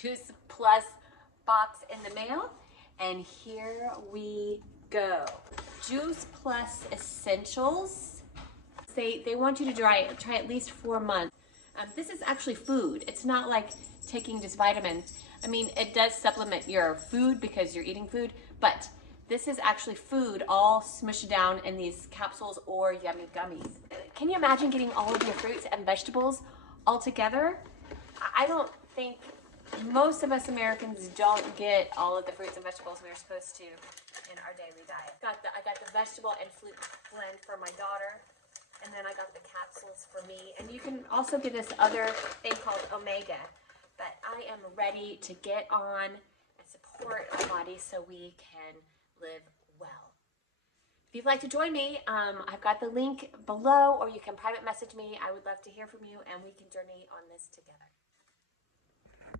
Juice Plus box in the mail, and here we go. Juice Plus Essentials. They want you to try at least 4 months. This is actually food. It's not like taking just vitamins. I mean, it does supplement your food because you're eating food, but this is actually food all smushed down in these capsules or yummy gummies. Can you imagine getting all of your fruits and vegetables all together? I don't think most of us Americans don't get all of the fruits and vegetables we're supposed to in our daily diet. I got the vegetable and fruit blend for my daughter, and then I got the capsules for me. And you can also get this other thing called Omega. But I am ready to get on and support our bodies so we can live well. If you'd like to join me, I've got the link below, or you can private message me. I would love to hear from you, and we can journey on this together.